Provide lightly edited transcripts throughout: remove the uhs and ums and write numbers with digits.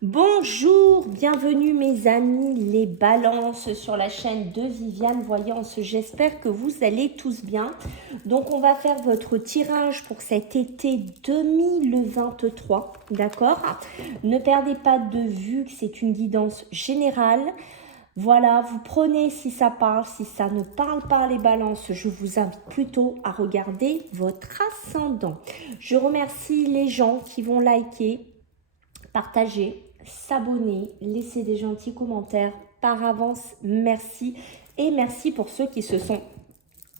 Bonjour, bienvenue mes amis les balances sur la chaîne de Viviane Voyance. J'espère que vous allez tous bien. Donc on va faire votre tirage pour cet été 2023, d'accord? Ne perdez pas de vue que c'est une guidance générale. Voilà, vous prenez si ça parle, si ça ne parle pas les balances, je vous invite plutôt à regarder votre ascendant. Je remercie les gens qui vont liker, partager, s'abonner, laisser des gentils commentaires. Par avance, merci. Et merci pour ceux qui se sont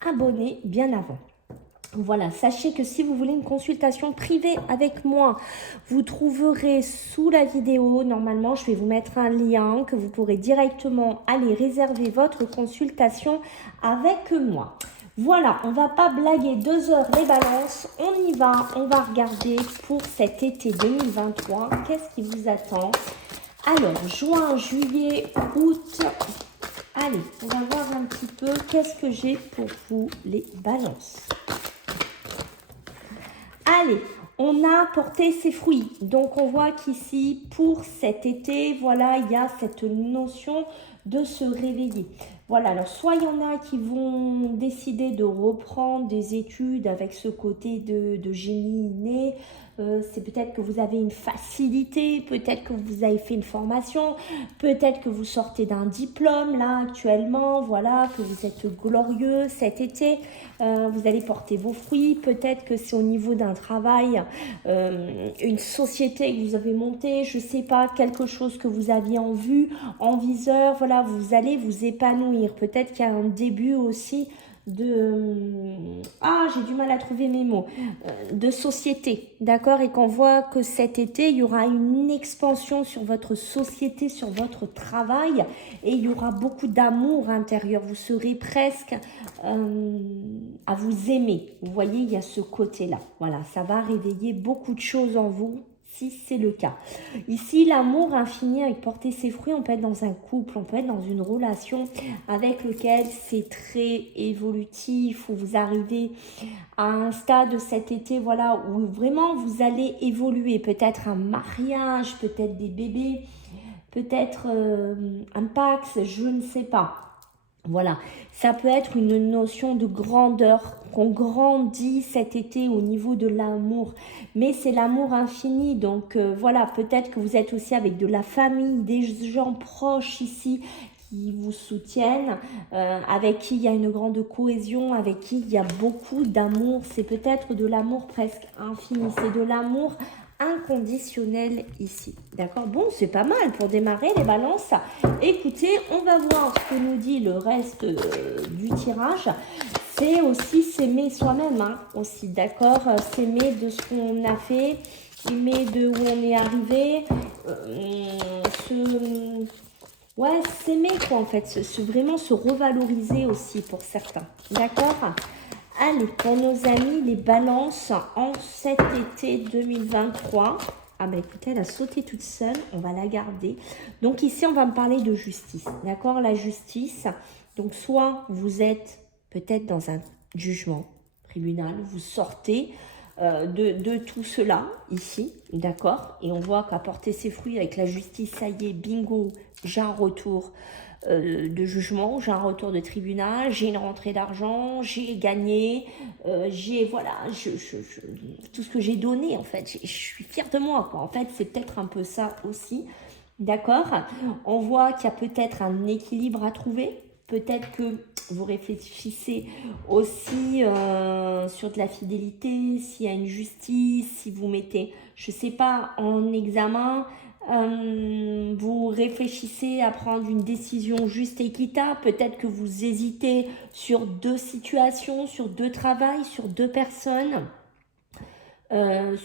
abonnés bien avant. Voilà, sachez que si vous voulez une consultation privée avec moi, vous trouverez sous la vidéo, normalement je vais vous mettre un lien que vous pourrez directement aller réserver votre consultation avec moi. Voilà, on va pas blaguer 2 heures les balances, on y va, on va regarder pour cet été 2023, qu'est-ce qui vous attend? Alors, juin, juillet, août, allez, on va voir un petit peu qu'est-ce que j'ai pour vous les balances. Allez, on a porté ses fruits. Donc, on voit qu'ici, pour cet été, voilà, il y a cette notion de se réveiller. Voilà, alors soit il y en a qui vont décider de reprendre des études avec ce côté de génie inné. C'est peut-être que vous avez une facilité, peut-être que vous avez fait une formation, peut-être que vous sortez d'un diplôme là actuellement, voilà, que vous êtes glorieux cet été, vous allez porter vos fruits, peut-être que c'est au niveau d'un travail, une société que vous avez montée, je sais pas, quelque chose que vous aviez en vue, en viseur, voilà, vous allez vous épanouir, peut-être qu'il y a un début aussi j'ai du mal à trouver mes mots, de société, d'accord, et qu'on voit que cet été, il y aura une expansion sur votre société, sur votre travail, et il y aura beaucoup d'amour intérieur, vous serez presque à vous aimer, vous voyez, il y a ce côté-là, voilà, ça va réveiller beaucoup de choses en vous, si c'est le cas. Ici, l'amour infini avec porter ses fruits, on peut être dans un couple, on peut être dans une relation avec lequel c'est très évolutif, où vous arrivez à un stade cet été, voilà, où vraiment vous allez évoluer, peut-être un mariage, peut-être des bébés, peut-être un Pax, je ne sais pas. Voilà, ça peut être une notion de grandeur, qu'on grandit cet été au niveau de l'amour, mais c'est l'amour infini, donc voilà, peut-être que vous êtes aussi avec de la famille, des gens proches ici, qui vous soutiennent, avec qui il y a une grande cohésion, avec qui il y a beaucoup d'amour, c'est peut-être de l'amour presque infini, c'est de l'amour inconditionnel ici, d'accord? Bon, c'est pas mal pour démarrer les balances. Écoutez, on va voir ce que nous dit le reste du tirage. C'est aussi s'aimer soi-même, hein, aussi, d'accord? S'aimer de ce qu'on a fait, aimer de où on est arrivé, ouais, s'aimer quoi en fait, vraiment se revaloriser aussi pour certains, d'accord? Allez, pour nos amis, les balances en cet été 2023. Ah ben écoutez, elle a sauté toute seule, on va la garder. Donc ici, on va me parler de justice, d'accord? La justice, donc soit vous êtes peut-être dans un jugement, tribunal, vous sortez de tout cela ici, d'accord? Et on voit qu'à porter ses fruits avec la justice, ça y est, bingo, j'ai un retour de jugement, j'ai un retour de tribunal, j'ai une rentrée d'argent, j'ai gagné, j'ai, voilà, tout ce que j'ai donné, en fait, je suis fière de moi, quoi. En fait, c'est peut-être un peu ça aussi, d'accord? On voit qu'il y a peut-être un équilibre à trouver, peut-être que vous réfléchissez aussi sur de la fidélité, s'il y a une justice, si vous mettez, je sais pas, en examen, vous réfléchissez à prendre une décision juste et équitable, peut-être que vous hésitez sur 2 situations, sur 2 travails, sur 2 personnes.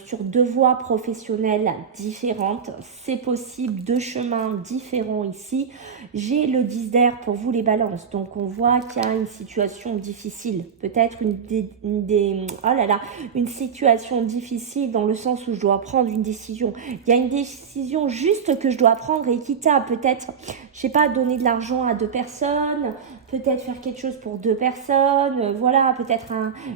Sur 2 voies professionnelles différentes, c'est possible, 2 chemins différents ici. J'ai le 10 d'air pour vous les balances, donc on voit qu'il y a une situation difficile, peut-être une situation difficile dans le sens où je dois prendre une décision. Il y a une décision juste que je dois prendre équitable, peut-être, je sais pas, donner de l'argent à 2 personnes, peut-être faire quelque chose pour 2 personnes, voilà, peut-être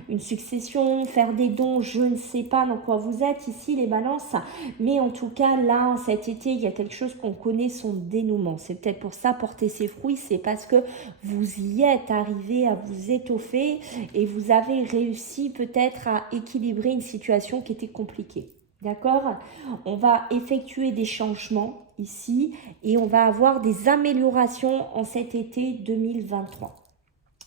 une succession, faire des dons, je ne sais pas dans quoi vous êtes ici les balances, mais en tout cas là, cet été, il y a quelque chose qu'on connaît son dénouement. C'est peut-être pour ça, porter ses fruits, c'est parce que vous y êtes arrivé à vous étoffer et vous avez réussi peut-être à équilibrer une situation qui était compliquée. D'accord? On va effectuer des changements ici et on va avoir des améliorations en cet été 2023.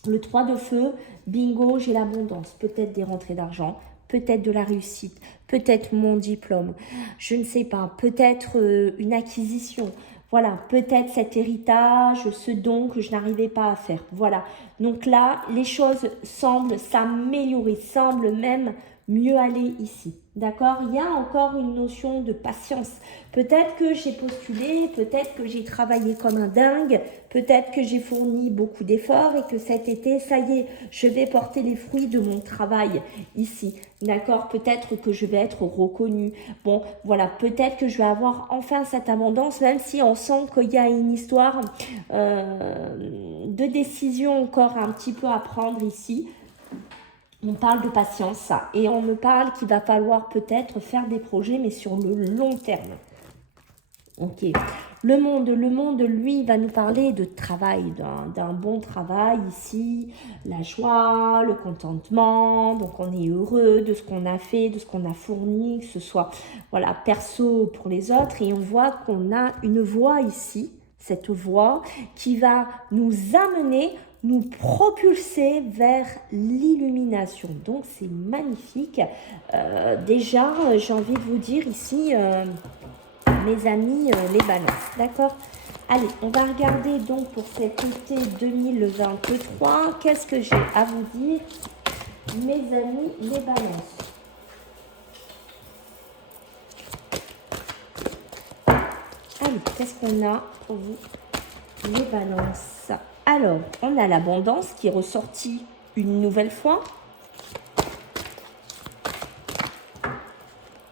Le 3 de feu, bingo, j'ai l'abondance, peut-être des rentrées d'argent, peut-être de la réussite, peut-être mon diplôme, je ne sais pas, peut-être une acquisition, voilà, peut-être cet héritage, ce don que je n'arrivais pas à faire, voilà. Donc là, les choses semblent s'améliorer, semblent même mieux aller ici. D'accord? Il y a encore une notion de patience. Peut-être que j'ai postulé, peut-être que j'ai travaillé comme un dingue, peut-être que j'ai fourni beaucoup d'efforts et que cet été, ça y est, je vais porter les fruits de mon travail ici. D'accord? Peut-être que je vais être reconnue. Bon, voilà, peut-être que je vais avoir enfin cette abondance, même si on sent qu'il y a une histoire de décision encore un petit peu à prendre ici. On parle de patience et on me parle qu'il va falloir peut-être faire des projets, mais sur le long terme. Ok. Le monde, lui, va nous parler de travail, d'un bon travail ici, la joie, le contentement. Donc, on est heureux de ce qu'on a fait, de ce qu'on a fourni, que ce soit voilà perso pour les autres. Et on voit qu'on a une voie ici, cette voie qui va nous amener, nous propulser vers l'illumination. Donc, c'est magnifique. Déjà, j'ai envie de vous dire ici... mes amis, les balances, d'accord? Allez, on va regarder donc pour cet été 2023, qu'est-ce que j'ai à vous dire, mes amis, les balances. Allez, qu'est-ce qu'on a pour vous, les balances? Alors, on a l'abondance qui est ressortie une nouvelle fois.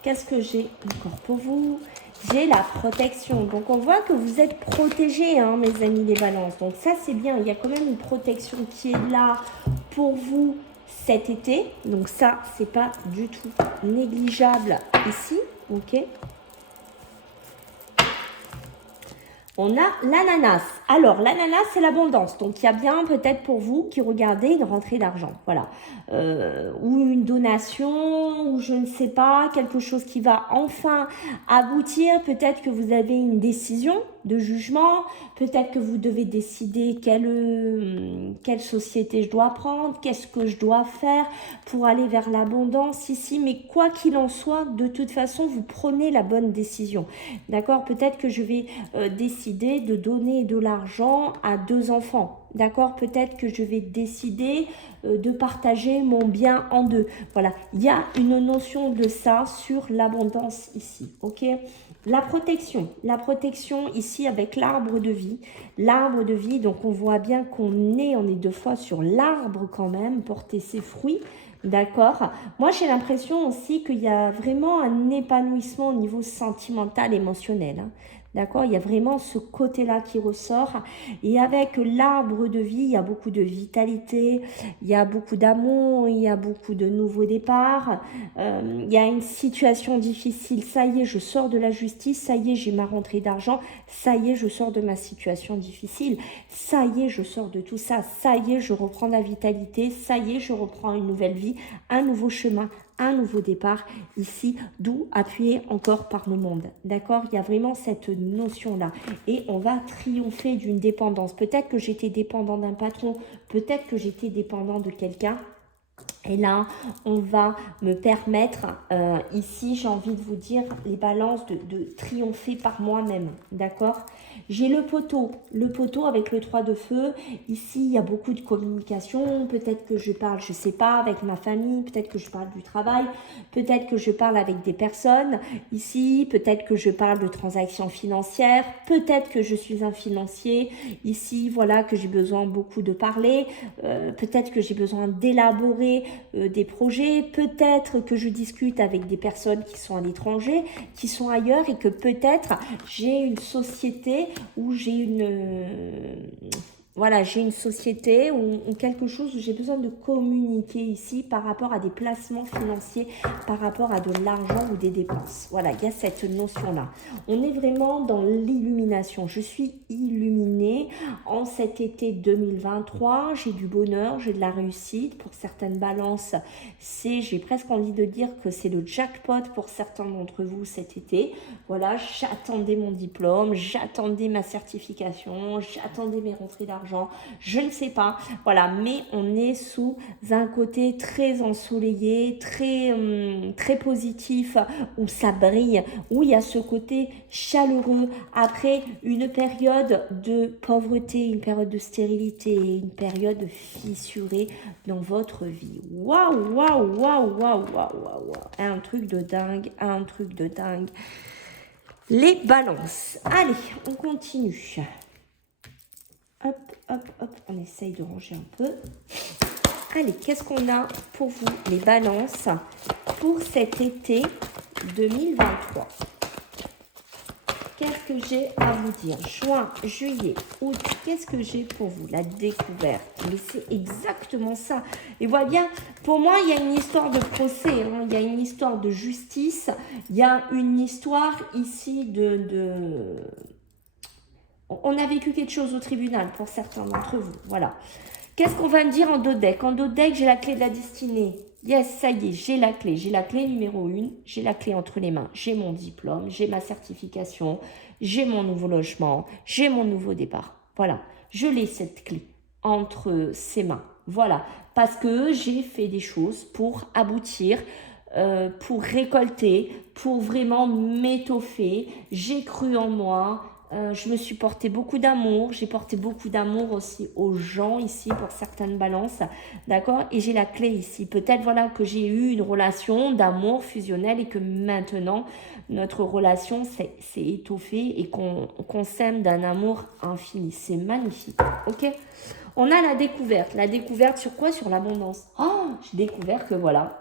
Qu'est-ce que j'ai encore pour vous? J'ai la protection. Donc, on voit que vous êtes protégés, hein, mes amis les balances. Donc, ça, c'est bien. Il y a quand même une protection qui est là pour vous cet été. Donc, ça, c'est pas du tout négligeable ici. OK? On a l'ananas. Alors, l'ananas, c'est l'abondance. Donc, il y a bien peut-être pour vous qui regardez une rentrée d'argent. Voilà. Ou une donation, ou je ne sais pas, quelque chose qui va enfin aboutir. Peut-être que vous avez une décision de jugement. Peut-être que vous devez décider quelle société je dois prendre, qu'est-ce que je dois faire pour aller vers l'abondance ici. Mais quoi qu'il en soit, de toute façon, vous prenez la bonne décision. D'accord? Peut-être que je vais décider de donner de l'argent à 2 enfants. D'accord? Peut-être que je vais décider de partager mon bien en 2. Voilà. Il y a une notion de ça sur l'abondance ici. OK? La protection ici avec l'arbre de vie. L'arbre de vie, donc on voit bien on est 2 fois sur l'arbre quand même, porter ses fruits. D'accord. Moi, j'ai l'impression aussi qu'il y a vraiment un épanouissement au niveau sentimental, émotionnel. Hein. D'accord, il y a vraiment ce côté-là qui ressort. Et avec l'arbre de vie, il y a beaucoup de vitalité, il y a beaucoup d'amour, il y a beaucoup de nouveaux départs. Il y a une situation difficile. Ça y est, je sors de la justice. Ça y est, j'ai ma rentrée d'argent. Ça y est, je sors de ma situation difficile. Ça y est, je sors de tout ça. Ça y est, je reprends la vitalité. Ça y est, je reprends une nouvelle vie, un nouveau chemin, un nouveau départ ici, d'où appuyer encore par le monde. D'accord? Il y a vraiment cette notion-là. Et on va triompher d'une dépendance. Peut-être que j'étais dépendant d'un patron, peut-être que j'étais dépendant de quelqu'un. Et là, on va me permettre, ici, j'ai envie de vous dire, les balances de triompher par moi-même. D'accord? J'ai le poteau avec le 3 de feu. Ici, il y a beaucoup de communication. Peut-être que je parle, je sais pas, avec ma famille. Peut-être que je parle du travail. Peut-être que je parle avec des personnes. Ici, peut-être que je parle de transactions financières. Peut-être que je suis un financier. Ici, voilà, que j'ai besoin beaucoup de parler. Peut-être que j'ai besoin d'élaborer des projets. Peut-être que je discute avec des personnes qui sont à l'étranger, qui sont ailleurs et que peut-être j'ai une société où j'ai Voilà, j'ai une société ou quelque chose où j'ai besoin de communiquer ici par rapport à des placements financiers, par rapport à de l'argent ou des dépenses. Voilà, il y a cette notion-là. On est vraiment dans l'illumination. Je suis illuminée en cet été 2023. J'ai du bonheur, j'ai de la réussite. Pour certaines balances, j'ai presque envie de dire que c'est le jackpot pour certains d'entre vous cet été. Voilà, j'attendais mon diplôme, j'attendais ma certification, j'attendais mes rentrées d'argent. Je ne sais pas, voilà, mais on est sous un côté très ensoleillé, très positif, où ça brille, où il y a ce côté chaleureux, après une période de pauvreté, une période de stérilité, une période fissurée dans votre vie. Waouh, waouh, waouh, waouh, waouh, waouh, un truc de dingue, un truc de dingue. Les balances. Allez, on continue. Hop, hop, hop, on essaye de ranger un peu. Allez, qu'est-ce qu'on a pour vous, les balances, pour cet été 2023? Qu'est-ce que j'ai à vous dire? Juin, juillet, août, qu'est-ce que j'ai pour vous? La découverte. Mais c'est exactement ça. Et voilà bien, pour moi, il y a une histoire de procès, hein. Il y a une histoire de justice, il y a une histoire ici On a vécu quelque chose au tribunal pour certains d'entre vous. Voilà. Qu'est-ce qu'on va me dire en dos de deck? En dos de deck, j'ai la clé de la destinée. Yes, ça y est, j'ai la clé. J'ai la clé numéro 1. J'ai la clé entre les mains. J'ai mon diplôme, j'ai ma certification, j'ai mon nouveau logement, j'ai mon nouveau départ. Voilà. Je l'ai cette clé entre ses mains. Voilà. Parce que j'ai fait des choses pour aboutir, pour récolter, pour vraiment m'étoffer. J'ai cru en moi. Je me suis porté beaucoup d'amour, j'ai porté beaucoup d'amour aussi aux gens ici pour certaines balances, d'accord? Et j'ai la clé ici. Peut-être voilà que j'ai eu une relation d'amour fusionnel et que maintenant notre relation s'est étoffée et qu'on s'aime d'un amour infini. C'est magnifique, ok? On a la découverte. La découverte sur quoi? Sur l'abondance. Oh, j'ai découvert que voilà,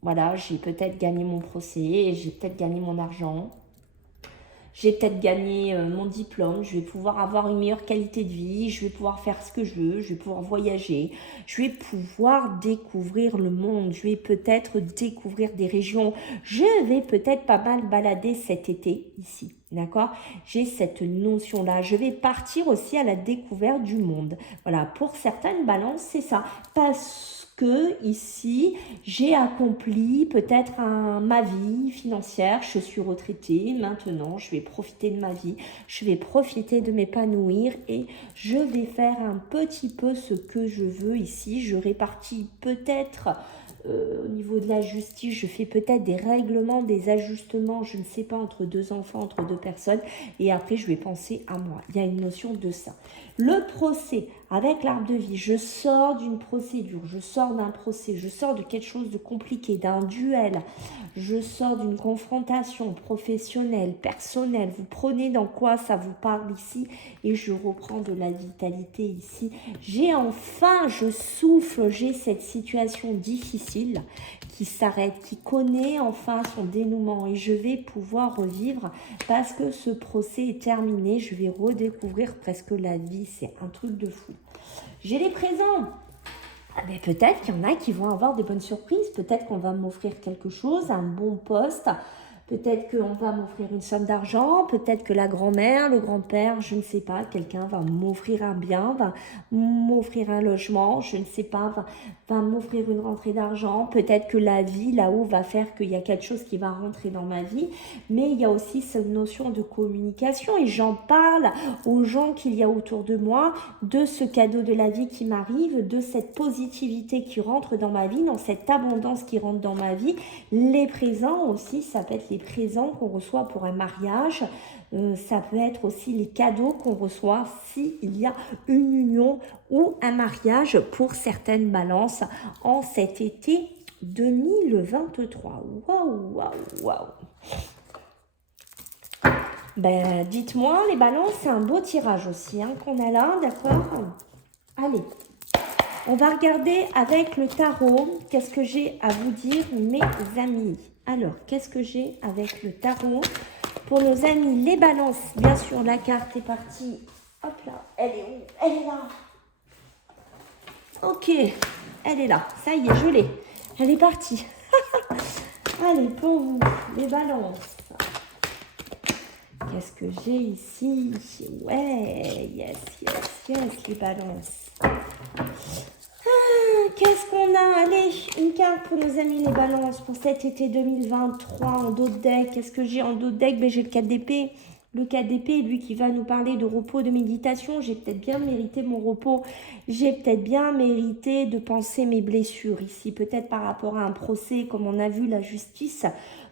voilà, j'ai peut-être gagné mon procès, j'ai peut-être gagné mon argent. J'ai peut-être gagné mon diplôme, je vais pouvoir avoir une meilleure qualité de vie, je vais pouvoir faire ce que je veux, je vais pouvoir voyager, je vais pouvoir découvrir le monde, je vais peut-être découvrir des régions, je vais peut-être pas mal balader cet été ici, d'accord? J'ai cette notion-là, je vais partir aussi à la découverte du monde. Voilà, pour certaines balances, c'est ça, parce que ici, j'ai accompli peut-être ma vie financière, je suis retraitée, maintenant je vais profiter de ma vie, je vais profiter de m'épanouir et je vais faire un petit peu ce que je veux ici, je répartis peut-être au niveau de la justice, je fais peut-être des règlements, des ajustements, je ne sais pas, entre deux enfants, entre deux personnes, et après je vais penser à moi. Il y a une notion de ça. Le procès avec l'arbre de vie, je sors d'une procédure, je sors d'un procès, je sors de quelque chose de compliqué, d'un duel, je sors d'une confrontation professionnelle, personnelle. Vous prenez dans quoi ça vous parle ici et je reprends de la vitalité ici. J'ai enfin, je souffle, j'ai cette situation difficile qui s'arrête, qui connaît enfin son dénouement et je vais pouvoir revivre parce que ce procès est terminé. Je vais redécouvrir presque la vie, c'est un truc de fou. J'ai les présents. Ah ben peut-être qu'il y en a qui vont avoir des bonnes surprises, peut-être qu'on va m'offrir quelque chose, un bon poste, peut-être qu'on va m'offrir une somme d'argent, peut-être que la grand-mère, le grand-père, je ne sais pas, quelqu'un va m'offrir un bien, va m'offrir un logement, je ne sais pas, va m'offrir une rentrée d'argent, peut-être que la vie là-haut va faire qu'il y a quelque chose qui va rentrer dans ma vie, mais il y a aussi cette notion de communication et j'en parle aux gens qu'il y a autour de moi, de ce cadeau de la vie qui m'arrive, de cette positivité qui rentre dans ma vie, dans cette abondance qui rentre dans ma vie. Les présents aussi, ça peut être les présents qu'on reçoit pour un mariage, ça peut être aussi les cadeaux qu'on reçoit s'il y a une union ou un mariage pour certaines balances en cet été 2023. Waouh, waouh, waouh. Ben, dites-moi, les balances, c'est un beau tirage aussi hein, qu'on a là, d'accord? Allez, on va regarder avec le tarot. Qu'est-ce que j'ai à vous dire, mes amis? Alors, qu'est-ce que j'ai avec le tarot pour nos amis les balances? Bien sûr, la carte est partie Hop là, elle est où? Elle est là. Ok, elle est là. Ça y est, je l'ai. Elle est partie. Allez, pour vous, les balances. Qu'est-ce que j'ai ici? Ouais, yes, les balances. Qu'est-ce qu'on a? Allez, une carte pour nos amis les balances pour cet été 2023 en dos de deck. Qu'est-ce que j'ai en dos de deck? Ben, j'ai le 4 d'épée. Le 4 d'épée, lui qui va nous parler de repos, de méditation. J'ai peut-être bien mérité mon repos. J'ai peut-être bien mérité de penser mes blessures ici. Peut-être par rapport à un procès, comme on a vu, la justice.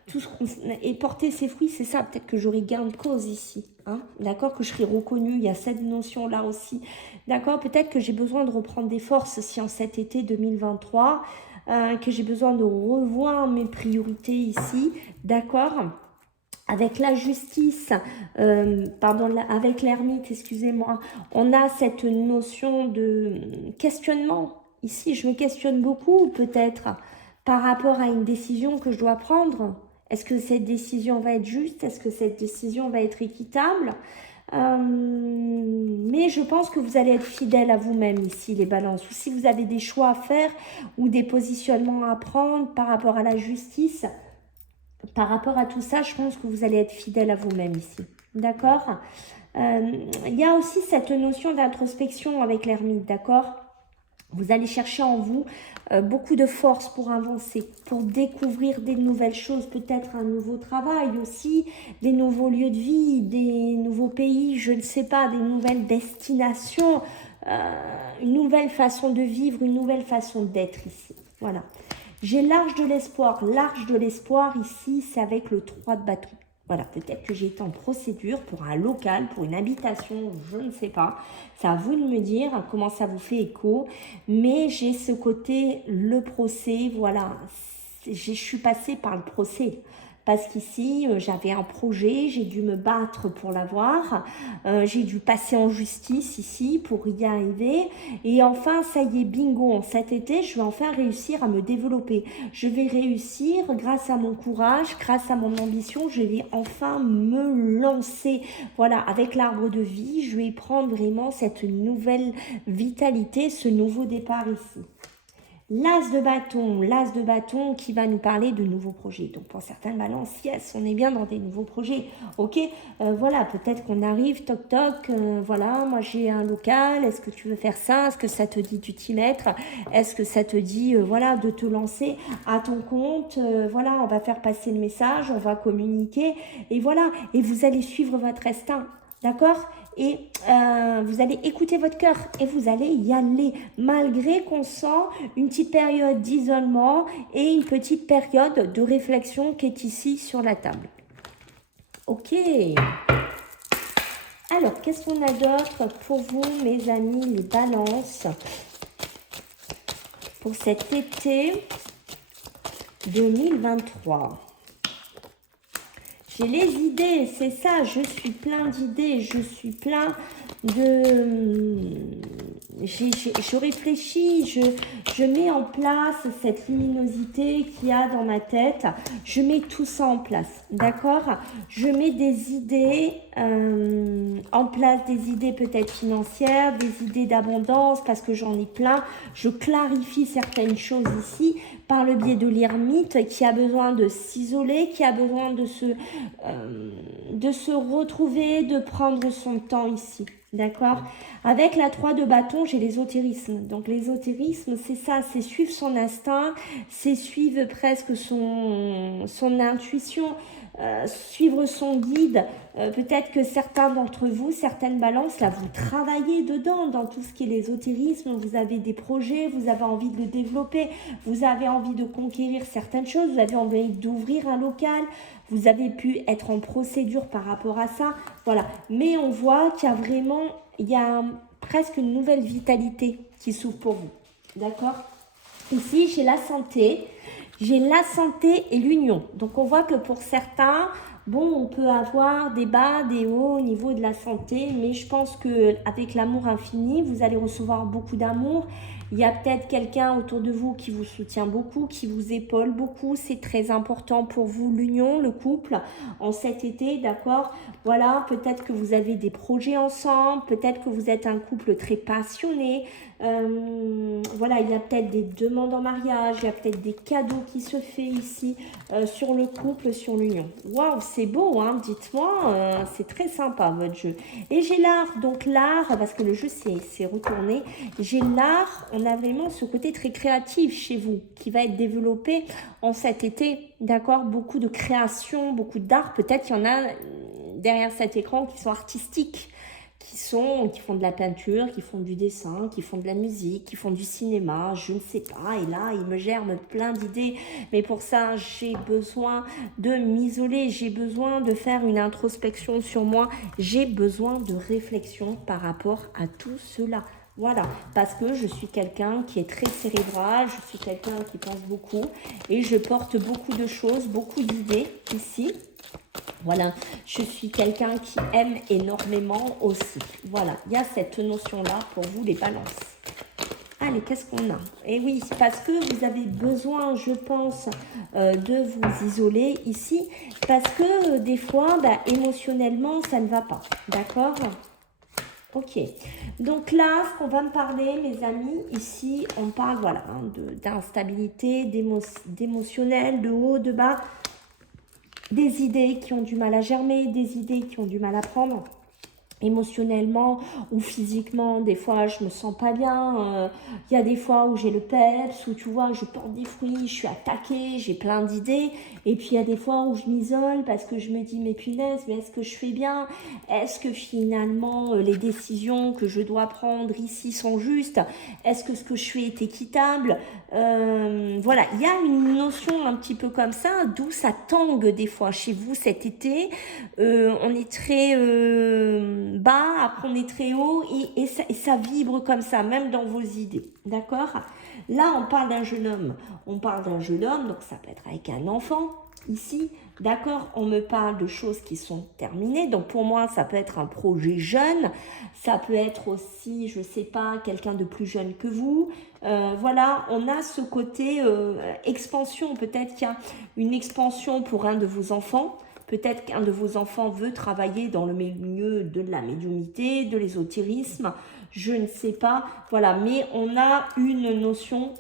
Tout ce qu'on et porter ses fruits, c'est ça. Peut-être que j'aurai gain de cause ici. Hein, d'accord, que je serai reconnue. Il y a cette notion-là aussi. D'accord, peut-être que j'ai besoin de reprendre des forces si en cet été 2023, que j'ai besoin de revoir mes priorités ici. D'accord, avec la justice, avec l'ermite, excusez-moi, on a cette notion de questionnement. Ici, je me questionne beaucoup, peut-être, par rapport à une décision que je dois prendre. Est-ce que cette décision va être juste? Est-ce que cette décision va être équitable? Mais je pense que vous allez être fidèle à vous-même ici, les balances. Ou si vous avez des choix à faire ou des positionnements à prendre par rapport à la justice, par rapport à tout ça, je pense que vous allez être fidèle à vous-même ici. D'accord? Il y a aussi cette notion d'introspection avec l'ermite, d'accord? Vous allez chercher en vous beaucoup de force pour avancer, pour découvrir des nouvelles choses, peut-être un nouveau travail aussi, des nouveaux lieux de vie, des nouveaux pays, je ne sais pas, des nouvelles destinations, une nouvelle façon de vivre, une nouvelle façon d'être ici. Voilà. J'ai l'arche de l'espoir. L'arche de l'espoir ici, c'est avec le 3 de bâton. Voilà, peut-être que j'ai été en procédure pour un local, pour une habitation, je ne sais pas. C'est à vous de me dire comment ça vous fait écho. Mais j'ai ce côté, le procès, voilà. Je suis passée par le procès. Parce qu'ici, j'avais un projet, j'ai dû me battre pour l'avoir. J'ai dû passer en justice ici pour y arriver. Et enfin, ça y est, bingo, cet été, je vais enfin réussir à me développer. Je vais réussir, grâce à mon courage, grâce à mon ambition, je vais enfin me lancer. Voilà, avec l'arbre de vie, je vais prendre vraiment cette nouvelle vitalité, ce nouveau départ ici. L'as de bâton qui va nous parler de nouveaux projets. Donc pour certaines balances, yes, on est bien dans des nouveaux projets. Ok, voilà, peut-être qu'on arrive, toc toc, voilà, moi j'ai un local, est-ce que tu veux faire ça? Est-ce que ça te dit de t'y mettre? Est-ce que ça te dit, voilà, de te lancer à ton compte? Voilà, on va faire passer le message, on va communiquer, et voilà, et vous allez suivre votre instinct. D'accord? Et vous allez écouter votre cœur et vous allez y aller malgré qu'on sent une petite période d'isolement et une petite période de réflexion qui est ici sur la table. Ok. Alors, qu'est-ce qu'on a d'autre pour vous, mes amis, les balances, pour cet été 2023? J'ai les idées, c'est ça, je suis plein d'idées, je suis plein de... Je réfléchis, je mets en place cette luminosité qu'il y a dans ma tête, je mets tout ça en place, d'accord? Je mets des idées en place, des idées peut-être financières, des idées d'abondance, parce que j'en ai plein. Je clarifie certaines choses ici par le biais de l'ermite qui a besoin de s'isoler, qui a besoin de se retrouver, de prendre son temps ici. D'accord? Avec la 3 de bâton, j'ai l'ésotérisme. Donc l'ésotérisme, c'est ça, c'est suivre son instinct, c'est suivre presque son intuition, suivre son guide. Peut-être que certains d'entre vous, certaines balances, là, vous travaillez dedans, dans tout ce qui est l'ésotérisme, vous avez des projets, vous avez envie de le développer, vous avez envie de conquérir certaines choses, vous avez envie d'ouvrir un local, vous avez pu être en procédure par rapport à ça, voilà. Mais on voit qu'il y a vraiment, il y a presque une nouvelle vitalité qui s'ouvre pour vous, d'accord? Ici, j'ai la santé et l'union. Donc, on voit que pour certains, Bon, on peut avoir des bas, des hauts au niveau de la santé, mais je pense que avec l'amour infini, vous allez recevoir beaucoup d'amour. Il y a peut-être quelqu'un autour de vous qui vous soutient beaucoup, qui vous épaule beaucoup. C'est très important pour vous, l'union, le couple, en cet été, d'accord? Voilà, peut-être que vous avez des projets ensemble, peut-être que vous êtes un couple très passionné. Voilà, il y a peut-être des demandes en mariage, il y a peut-être des cadeaux qui se font ici sur le couple, sur l'union. Waouh, c'est beau, hein, dites-moi, c'est très sympa votre jeu. Et j'ai l'art, donc l'art, parce que le jeu c'est retourné, j'ai l'art, on a vraiment ce côté très créatif chez vous qui va être développé en cet été, d'accord? Beaucoup de création, beaucoup d'art, peut-être qu'il y en a derrière cet écran qui sont artistiques, qui font de la peinture, qui font du dessin, qui font de la musique, qui font du cinéma, je ne sais pas. Et là, il me germe plein d'idées. Mais pour ça, j'ai besoin de m'isoler, j'ai besoin de faire une introspection sur moi, j'ai besoin de réflexion par rapport à tout cela. Voilà, parce que je suis quelqu'un qui est très cérébral, je suis quelqu'un qui pense beaucoup et je porte beaucoup de choses, beaucoup d'idées ici. Voilà, je suis quelqu'un qui aime énormément aussi. Voilà, il y a cette notion-là pour vous les balances. Allez, qu'est-ce qu'on a? Eh oui, parce que vous avez besoin, je pense, de vous isoler ici, parce que des fois, bah, émotionnellement, ça ne va pas. D'accord? Ok. Donc là, ce qu'on va me parler, mes amis, ici, on parle, voilà, hein, d'instabilité, d'émotionnel, de haut, de bas, des idées qui ont du mal à germer, des idées qui ont du mal à prendre émotionnellement ou physiquement. Des fois je me sens pas bien, il y a des fois où j'ai le peps, où tu vois je porte des fruits, je suis attaquée, j'ai plein d'idées, et puis il y a des fois où je m'isole parce que je me dis mais punaise, mais est-ce que je fais bien, est-ce que finalement les décisions que je dois prendre ici sont justes, est-ce que ce que je fais est équitable, voilà, il y a une notion un petit peu comme ça, d'où ça tangue des fois chez vous cet été. On est très bas, après on est très haut et ça vibre comme ça, même dans vos idées, d'accord? Là, on parle d'un jeune homme, donc ça peut être avec un enfant, ici, d'accord? On me parle de choses qui sont terminées, donc pour moi, ça peut être un projet jeune, ça peut être aussi, je sais pas, quelqu'un de plus jeune que vous, voilà, on a ce côté expansion, peut-être qu'il y a une expansion pour un de vos enfants. Peut-être qu'un de vos enfants veut travailler dans le milieu de la médiumnité, de l'ésotérisme, je ne sais pas. Voilà, mais on a une notion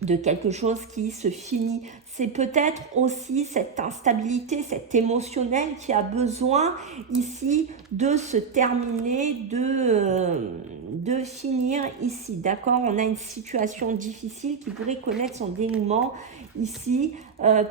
de quelque chose qui se finit. C'est peut-être aussi cette instabilité, cet émotionnel qui a besoin ici de se terminer, de finir ici. D'accord? On a une situation difficile qui pourrait connaître son dénouement ici.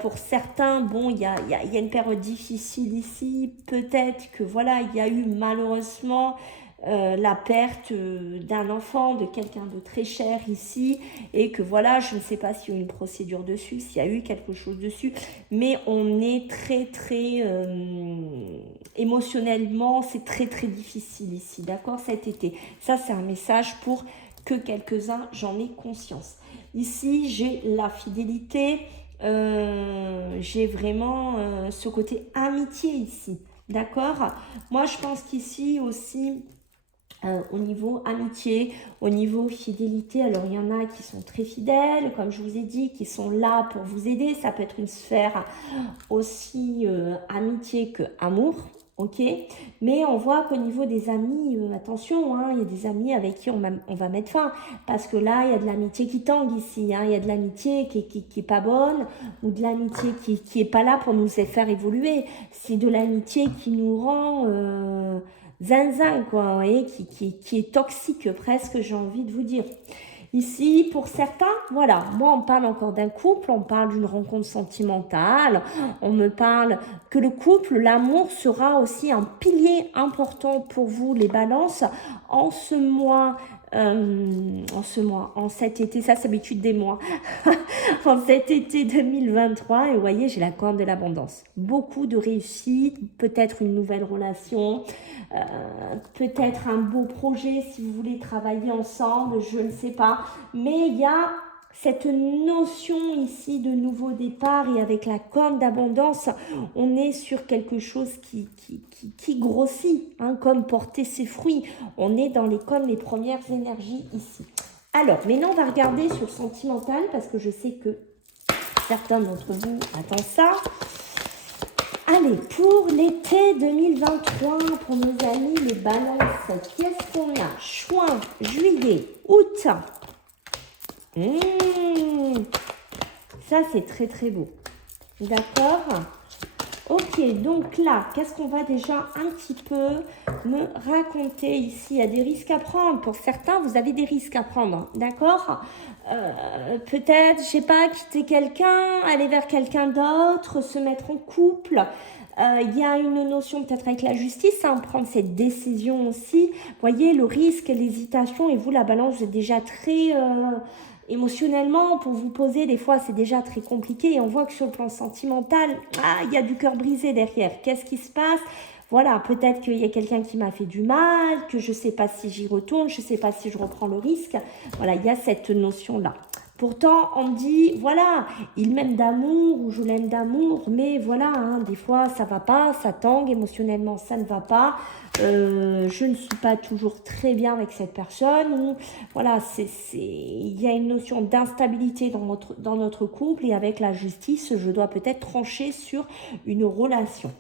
Pour certains, bon, il y a une période difficile ici. Peut-être que voilà, il y a eu malheureusement la perte d'un enfant, de quelqu'un de très cher ici, et que voilà, je ne sais pas s'il y a eu une procédure dessus, s'il y a eu quelque chose dessus, mais on est très émotionnellement, c'est très difficile ici, d'accord, cet été. Ça, c'est un message pour que quelques-uns, j'en ai conscience. Ici, j'ai la fidélité, j'ai vraiment ce côté amitié ici, d'accord. Moi, je pense qu'ici aussi, au niveau amitié, au niveau fidélité, alors il y en a qui sont très fidèles, comme je vous ai dit, qui sont là pour vous aider. Ça peut être une sphère aussi amitié que amour, ok. Mais on voit qu'au niveau des amis, attention, hein, il y a des amis avec qui on va mettre fin, parce que là, il y a de l'amitié qui tangue ici, hein, il y a de l'amitié qui est pas bonne, ou de l'amitié qui est pas là pour nous faire évoluer. C'est de l'amitié qui nous rend zinzin, quoi, vous voyez, qui est toxique presque, j'ai envie de vous dire. Ici, pour certains, voilà, moi on parle encore d'un couple, on parle d'une rencontre sentimentale, on me parle que le couple, l'amour sera aussi un pilier important pour vous, les balances, en ce mois, en cet été, ça c'est l'habitude des mois, en cet été 2023, et vous voyez, j'ai la corde de l'abondance. Beaucoup de réussite, peut-être une nouvelle relation, peut-être un beau projet si vous voulez travailler ensemble, je ne sais pas. Mais il y a cette notion ici de nouveau départ et avec la corne d'abondance, on est sur quelque chose qui grossit, hein, comme porter ses fruits. On est dans comme les premières énergies ici. Alors, maintenant, on va regarder sur le sentimental parce que je sais que certains d'entre vous attendent ça. Allez, pour l'été 2023, pour nos amis les balances, qu'est-ce qu'on a? Juin, juillet, août. Ça, c'est très, très beau. D'accord? Ok, donc là, qu'est-ce qu'on va déjà un petit peu me raconter ici? Il y a des risques à prendre. Pour certains, vous avez des risques à prendre. D'accord? Peut-être, je sais pas, quitter quelqu'un, aller vers quelqu'un d'autre, se mettre en couple. Il y a une notion peut-être avec la justice, hein, prendre cette décision aussi. Vous voyez, le risque, l'hésitation, et vous, la balance, vous êtes déjà très... émotionnellement, pour vous poser, des fois, c'est déjà très compliqué. Et on voit que sur le plan sentimental, il y a du cœur brisé derrière. Qu'est-ce qui se passe? Voilà, peut-être qu'il y a quelqu'un qui m'a fait du mal, que je ne sais pas si j'y retourne, je ne sais pas si je reprends le risque. Voilà, il y a cette notion-là. Pourtant, on me dit, voilà, il m'aime d'amour ou je l'aime d'amour, mais voilà, hein, des fois, ça va pas, ça tangue, émotionnellement, ça ne va pas. Je ne suis pas toujours très bien avec cette personne. Ou, voilà, il y a une notion d'instabilité dans notre couple et avec la justice, je dois peut-être trancher sur une relation.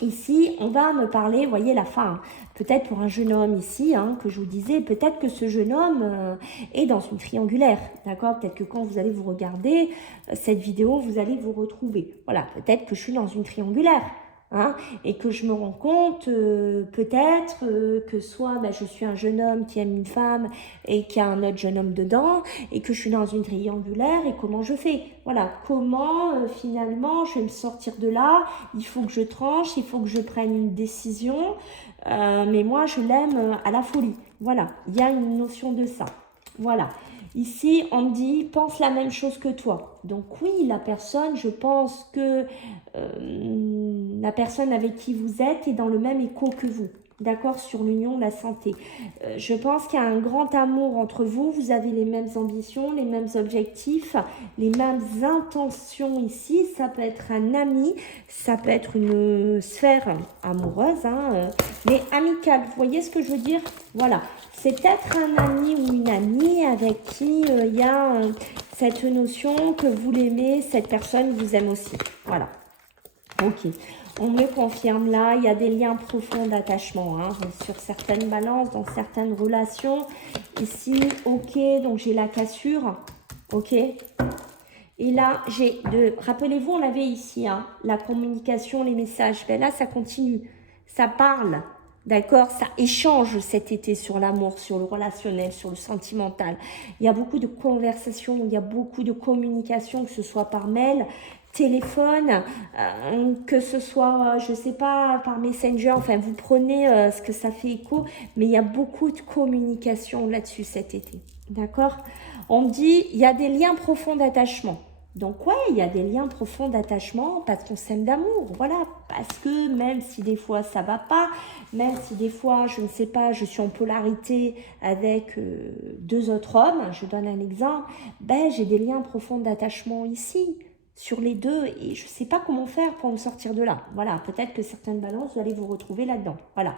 Ici, on va me parler, voyez la fin, peut-être pour un jeune homme ici, hein, que je vous disais, peut-être que ce jeune homme est dans une triangulaire, d'accord? Peut-être que quand vous allez vous regarder cette vidéo, vous allez vous retrouver. Voilà, peut-être que je suis dans une triangulaire. Hein, et que je me rends compte peut-être que soit je suis un jeune homme qui aime une femme et qui a un autre jeune homme dedans et que je suis dans une triangulaire et comment je fais. Voilà, comment finalement je vais me sortir de là, il faut que je tranche, il faut que je prenne une décision, mais moi je l'aime à la folie. Voilà, il y a une notion de ça. Voilà. Ici, on me dit, pense la même chose que toi. Donc oui, la personne, je pense que la personne avec qui vous êtes est dans le même écho que vous. D'accord, sur l'union, la santé. Je pense qu'il y a un grand amour entre vous. Vous avez les mêmes ambitions, les mêmes objectifs, les mêmes intentions ici. Ça peut être un ami, ça peut être une sphère amoureuse, hein, mais amicale. Vous voyez ce que je veux dire? Voilà. C'est peut-être un ami ou une amie avec qui il y a cette notion que vous l'aimez, cette personne vous aime aussi. Voilà. Ok. On me confirme là, il y a des liens profonds d'attachement hein, sur certaines balances, dans certaines relations. Ici, ok, donc j'ai la cassure, ok. Et là, j'ai rappelez-vous, on l'avait ici, hein, la communication, les messages. Ben là, ça continue, ça parle, d'accord. Ça échange cet été sur l'amour, sur le relationnel, sur le sentimental. Il y a beaucoup de conversations, il y a beaucoup de communication, que ce soit par mail, téléphone, que ce soit, je sais pas, par Messenger, enfin vous prenez ce que ça fait écho, mais il y a beaucoup de communication là-dessus cet été, d'accord? On me dit, il y a des liens profonds d'attachement. Donc ouais, il y a des liens profonds d'attachement parce qu'on s'aime d'amour, voilà, parce que même si des fois ça va pas, même si des fois, je ne sais pas, je suis en polarité avec deux autres hommes, je donne un exemple, ben j'ai des liens profonds d'attachement ici, sur les deux et je ne sais pas comment faire pour me sortir de là. Voilà, peut-être que certaines balances, vous allez vous retrouver là-dedans. Voilà.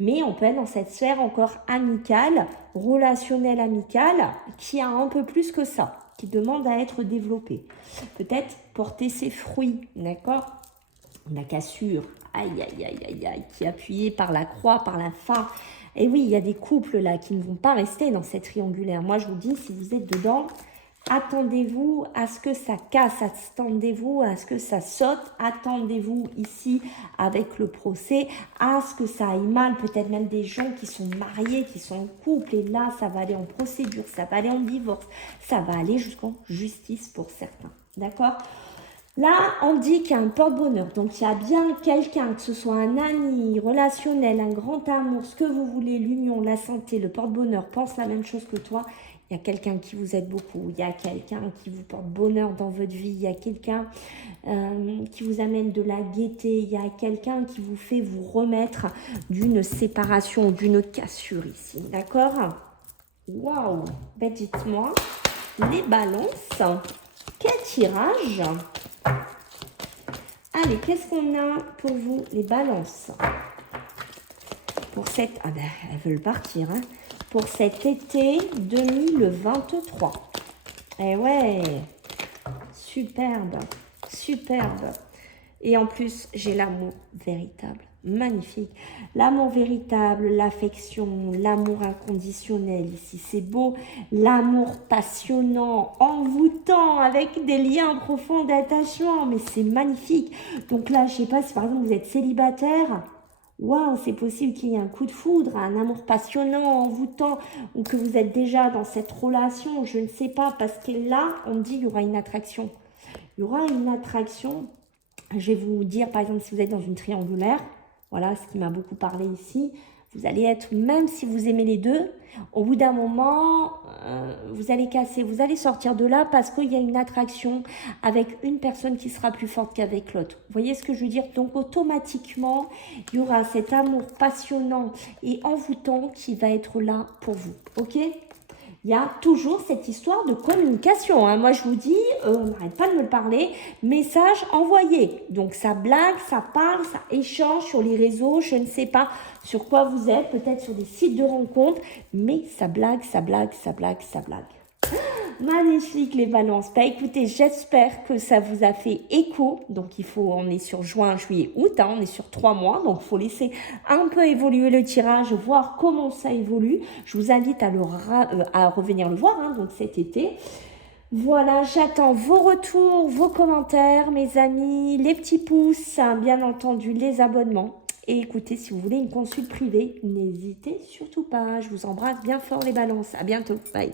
Mais on peut être dans cette sphère encore amicale, relationnelle amicale, qui a un peu plus que ça, qui demande à être développée. Peut-être porter ses fruits, d'accord? La cassure, aïe, aïe, aïe, aïe, aïe, qui est appuyée par la croix, par la fin. Et oui, il y a des couples là qui ne vont pas rester dans cette triangulaire. Moi, je vous dis, si vous êtes dedans, attendez-vous à ce que ça casse, attendez-vous à ce que ça saute, attendez-vous ici avec le procès, à ce que ça aille mal, peut-être même des gens qui sont mariés, qui sont en couple, et là ça va aller en procédure, ça va aller en divorce, ça va aller jusqu'en justice pour certains, d'accord? Là, on dit qu'il y a un porte-bonheur, donc il y a bien quelqu'un, que ce soit un ami, relationnel, un grand amour, ce que vous voulez, l'union, la santé, le porte-bonheur, pense la même chose que toi. Il y a quelqu'un qui vous aide beaucoup, il y a quelqu'un qui vous porte bonheur dans votre vie, il y a quelqu'un qui vous amène de la gaieté, il y a quelqu'un qui vous fait vous remettre d'une séparation, d'une cassure ici, d'accord? Waouh! Ben dites-moi, les balances. Quel tirage? Allez, qu'est-ce qu'on a pour vous, les balances? Pour cette... Ah ben, elles veulent partir, hein. Pour cet été 2023. Eh ouais, superbe, superbe. Et en plus, j'ai l'amour véritable, magnifique. L'amour véritable, l'affection, l'amour inconditionnel. Ici, c'est beau. L'amour passionnant, envoûtant, avec des liens profonds d'attachement. Mais c'est magnifique. Donc là, je ne sais pas si par exemple vous êtes célibataire. Waouh, c'est possible qu'il y ait un coup de foudre, un amour passionnant, envoûtant, ou que vous êtes déjà dans cette relation, je ne sais pas, parce que là, on dit qu'il y aura une attraction. Il y aura une attraction. Je vais vous dire, par exemple, si vous êtes dans une triangulaire, voilà ce qui m'a beaucoup parlé ici, vous allez être, même si vous aimez les deux, au bout d'un moment, vous allez casser, vous allez sortir de là parce qu'il y a une attraction avec une personne qui sera plus forte qu'avec l'autre. Vous voyez ce que je veux dire? Donc, automatiquement, il y aura cet amour passionnant et envoûtant qui va être là pour vous, ok? Il y a toujours cette histoire de communication. Hein. Moi, je vous dis, on n'arrête pas de me parler. Message envoyé. Donc, ça blague, ça parle, ça échange sur les réseaux. Je ne sais pas sur quoi vous êtes. Peut-être sur des sites de rencontres. Mais ça blague, ça blague, ça blague, ça blague. Magnifique les balances. Bah écoutez, j'espère que ça vous a fait écho. Donc il faut, on est sur juin, juillet, août, hein, on est sur 3 mois. Donc il faut laisser un peu évoluer le tirage, voir comment ça évolue. Je vous invite à revenir le voir, hein, donc cet été. Voilà, j'attends vos retours, vos commentaires, mes amis, les petits pouces, hein, bien entendu les abonnements. Et écoutez, si vous voulez une consulte privée, n'hésitez surtout pas. Je vous embrasse bien fort les balances. À bientôt. Bye.